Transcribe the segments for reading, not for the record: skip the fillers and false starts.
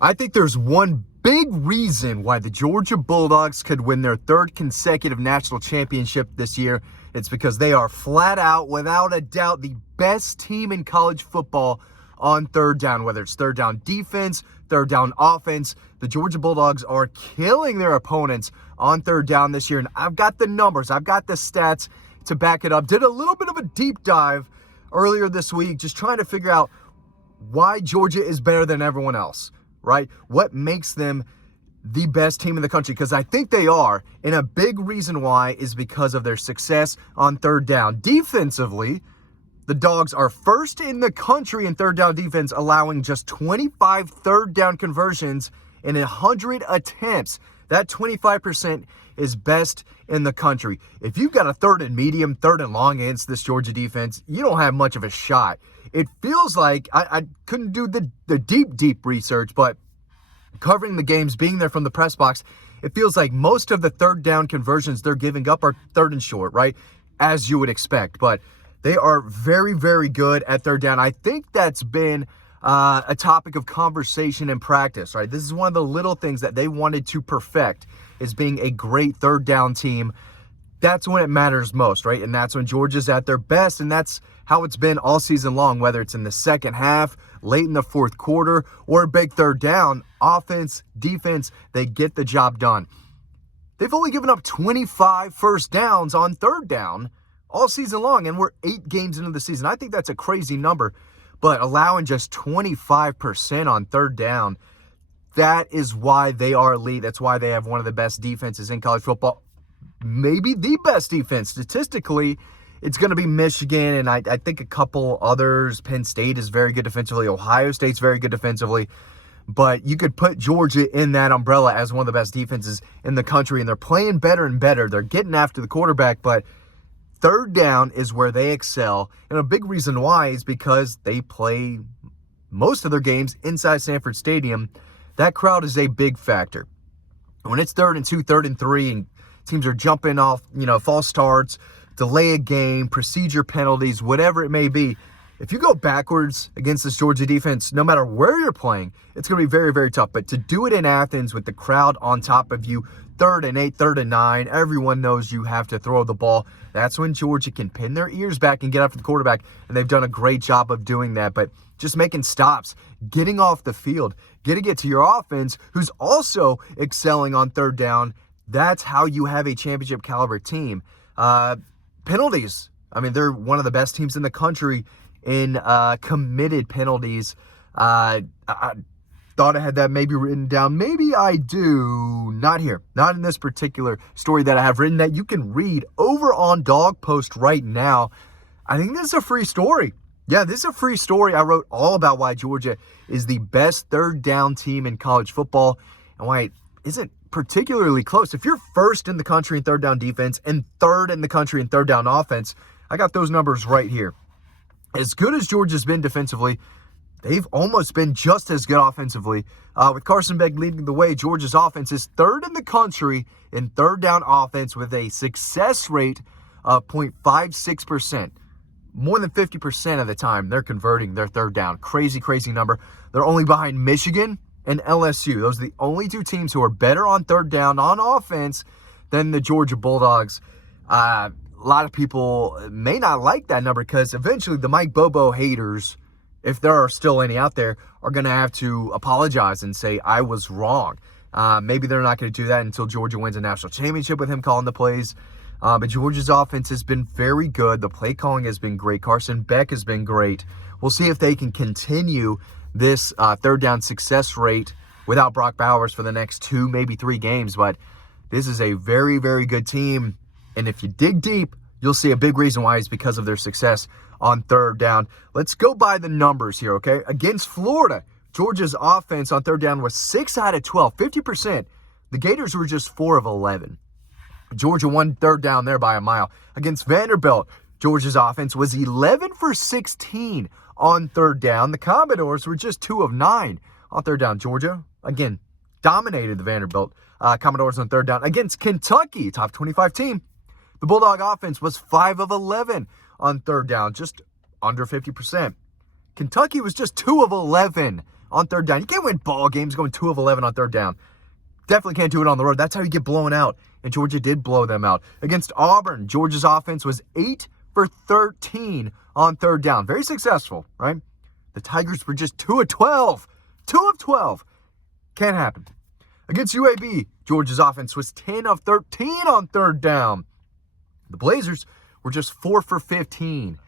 I think there's one big reason why the Georgia Bulldogs could win their third consecutive national championship this year. It's because they are flat out, without a doubt, the best team in college football on third down, whether it's third down defense, third down offense. The Georgia Bulldogs are killing their opponents on third down this year, and I've got the numbers, I've got the stats to back it up. Did a little bit of a deep dive earlier this week, just trying to figure out why Georgia is better than everyone else, right? What makes them the best team in the country? Because I think they are, and a big reason why is because of their success on third down. Defensively, the Dogs are first in the country in third down defense, allowing just 25 third down conversions in 100 attempts. That 25% is best in the country. If you've got a third and medium, third and long against this Georgia defense, you don't have much of a shot. It feels like, I couldn't do the deep research, but covering the games, being there from the press box, it feels like most of the third down conversions they're giving up are third and short, right? As you would expect. But they are very, very good at third down. I think that's been a topic of conversation and practice, right? This is one of the little things that they wanted to perfect, is being a great third down team. That's when it matters most, right? And that's when Georgia's at their best, and that's how it's been all season long, whether it's in the second half, late in the fourth quarter, or a big third down. Offense, defense, they get the job done. They've only given up 25 first downs on third down all season long, and we're 8 games into the season. I think that's a crazy number, but allowing just 25% on third down, that is why they are elite. That's why they have one of the best defenses in college football. Maybe the best defense. Statistically, it's going to be Michigan, and I think a couple others. Penn State is very good defensively. Ohio State's very good defensively. But you could put Georgia in that umbrella as one of the best defenses in the country, and they're playing better and better. They're getting after the quarterback, but third down is where they excel. And a big reason why is because they play most of their games inside Sanford Stadium. That crowd is a big factor. When it's 3rd and 2, 3rd and 3, and teams are jumping off, false starts, delay a game, procedure penalties, whatever it may be, if you go backwards against this Georgia defense, no matter where you're playing, it's going to be very, very tough. But to do it in Athens with the crowd on top of you, 3rd and 8, 3rd and 9, everyone knows you have to throw the ball. That's when Georgia can pin their ears back and get after the quarterback, and they've done a great job of doing that. But just making stops, getting off the field, getting it to your offense, who's also excelling on third down, that's how you have a championship caliber team. Penalties. I mean, they're one of the best teams in the country in committed penalties. I thought I had that maybe written down. Maybe I do. Not here. Not in this particular story that I have written that you can read over on Dog Post right now. I think this is a free story. Yeah, this is a free story. I wrote all about why Georgia is the best third down team in college football and why it isn't particularly close. If you're first in the country in third down defense and third in the country in third down offense, I got those numbers right here. As good as Georgia's been defensively, they've almost been just as good offensively. With Carson Beck leading the way, Georgia's offense is 3rd in the country in third down offense with a success rate of 0.56%. More than 50% of the time, they're converting their third down. Crazy, crazy number. They're only behind Michigan and LSU. Those are the only 2 teams who are better on third down on offense than the Georgia Bulldogs. A lot of people may not like that number because eventually the Mike Bobo haters, if there are still any out there, are going to have to apologize and say, I was wrong. Maybe they're not going to do that until Georgia wins a national championship with him calling the plays. But Georgia's offense has been very good. The play calling has been great. Carson Beck has been great. We'll see if they can continue this third down success rate without Brock Bowers for the next 2, maybe 3 games. But this is a very, very good team. And if you dig deep, you'll see a big reason why is because of their success on third down. Let's go by the numbers here, okay? Against Florida, Georgia's offense on third down was 6 out of 12, 50%. The Gators were just 4 of 11. Georgia won third down there by a mile. Against Vanderbilt, Georgia's offense was 11 for 16 on third down. The Commodores were just 2 of 9 on third down. Georgia, again, dominated the Vanderbilt Commodores on third down. Against Kentucky, top 25 team, the Bulldog offense was 5 of 11 on third down, just under 50%. Kentucky was just 2 of 11 on third down. You can't win ball games going 2 of 11 on third down. Definitely can't do it on the road. That's how you get blown out. And Georgia did blow them out. Against Auburn, Georgia's offense was 8 for 13 on third down. Very successful, right? The Tigers were just 2 of 12. 2 of 12. Can't happen. Against UAB, Georgia's offense was 10 of 13 on third down. The Blazers were just 4 for 15.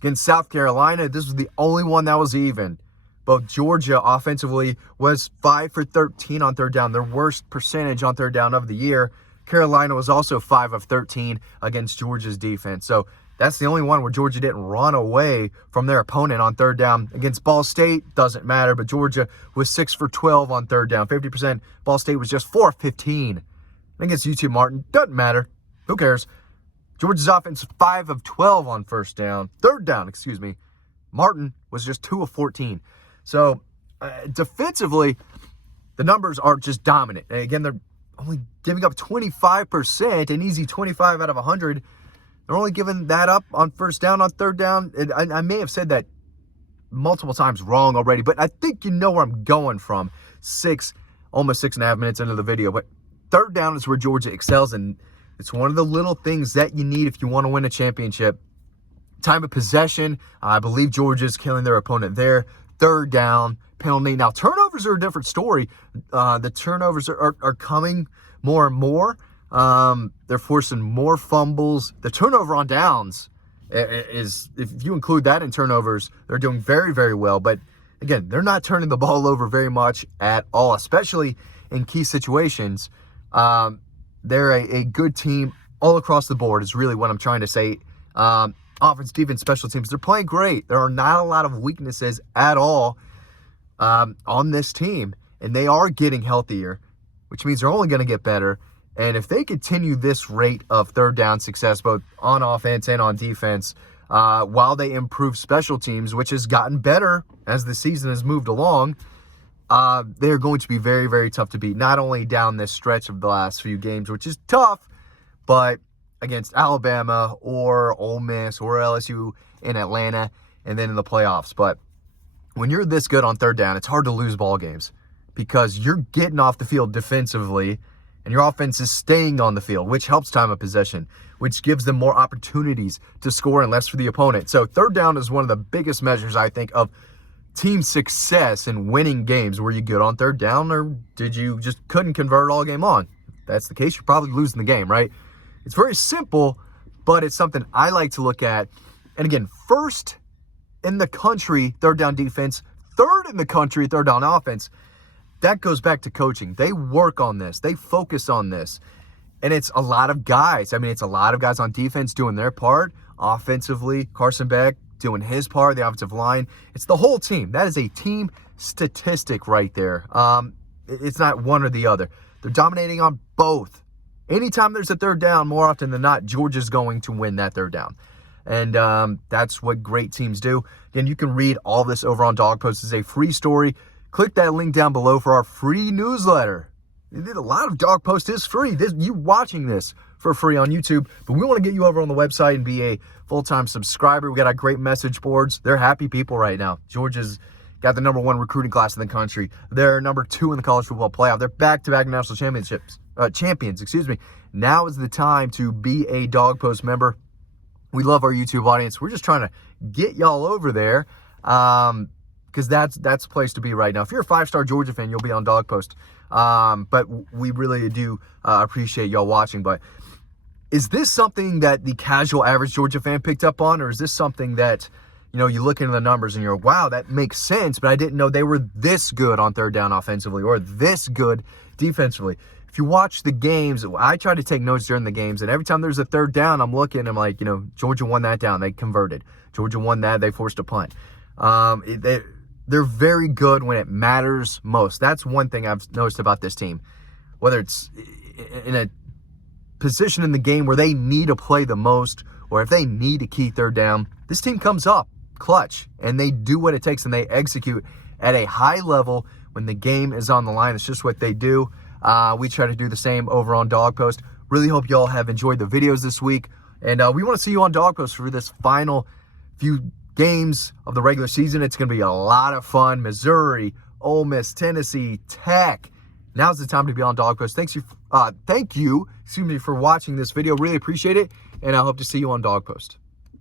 Against South Carolina, this was the only one that was even. Both Georgia offensively was 5 for 13 on third down, their worst percentage on third down of the year. Carolina was also 5 of 13 against Georgia's defense. So that's the only one where Georgia didn't run away from their opponent on third down. Against Ball State, doesn't matter, but Georgia was 6 for 12 on third down, 50%. Ball State was just 4 of 15. And against UT Martin, doesn't matter. Who cares? Georgia's offense 5 of 12 on third down. Martin was just 2 of 14. So defensively, the numbers are just dominant. And again, they're only giving up 25%, an easy 25 out of 100. They're only giving that up on first down, on third down. And I may have said that multiple times wrong already, but I think you know where I'm going from. Almost 6.5 minutes into the video. But third down is where Georgia excels, and it's one of the little things that you need if you want to win a championship. Time of possession, I believe Georgia's killing their opponent there. Third down, penalty. Now, turnovers are a different story. The turnovers are coming more and more. They're forcing more fumbles. The turnover on downs is, if you include that in turnovers, they're doing very, very well. But again, they're not turning the ball over very much at all, especially in key situations. They're a good team all across the board is really what I'm trying to say. Offense, defense, special teams, they're playing great. There are not a lot of weaknesses at all on this team. And they are getting healthier, which means they're only going to get better. And if they continue this rate of third down success, both on offense and on defense, while they improve special teams, which has gotten better as the season has moved along, they're going to be very, very tough to beat. Not only down this stretch of the last few games, which is tough, but against Alabama or Ole Miss or LSU in Atlanta and then in the playoffs. But when you're this good on third down, it's hard to lose ball games because you're getting off the field defensively and your offense is staying on the field, which helps time of possession, which gives them more opportunities to score and less for the opponent. So third down is one of the biggest measures, I think, of team success in winning games. Were you good on third down, or did you just couldn't convert all game long? If that's the case, you're probably losing the game, right? It's very simple, but it's something I like to look at. And again, first in the country, third down defense, third in the country, third down offense. That goes back to coaching. They work on this. They focus on this. And it's a lot of guys. I mean, it's a lot of guys on defense doing their part. Offensively, Carson Beck doing his part, the offensive line. It's the whole team. That is a team statistic right there. It's not one or the other. They're dominating on both. Anytime there's a third down, more often than not, Georgia's going to win that third down. And that's what great teams do. Again, you can read all this over on Dog Post. It's a free story. Click that link down below for our free newsletter. A lot of Dog Post is free. You watching this for free on YouTube, but we want to get you over on the website and be a full-time subscriber. We got our great message boards. They're happy people right now. Georgia's got the #1 recruiting class in the country. They're #2 in the college football playoff. They're back-to-back national champions. Now is the time to be a Dog Post member. We love our YouTube audience. We're just trying to get y'all over there because that's the place to be right now. If you're a 5-star Georgia fan, you'll be on Dog Post. But we really do appreciate y'all watching. But is this something that the casual average Georgia fan picked up on, or is this something that, you look into the numbers and you're, wow, that makes sense, but I didn't know they were this good on third down offensively or this good defensively? If you watch the games, I try to take notes during the games, and every time there's a third down, I'm looking, I'm like, Georgia won that down. They converted. Georgia won that. They forced a punt. They're very good when it matters most. That's one thing I've noticed about this team. Whether it's in a position in the game where they need to play the most, or if they need a key third down, this team comes up clutch, and they do what it takes, and they execute at a high level when the game is on the line. It's just what they do. We try to do the same over on Dog Post. Really hope y'all have enjoyed the videos this week. And we want to see you on Dog Post for this final few games of the regular season. It's going to be a lot of fun. Missouri, Ole Miss, Tennessee, Tech. Now's the time to be on Dog Post. Thank you, for watching this video. Really appreciate it, and I hope to see you on Dog Post.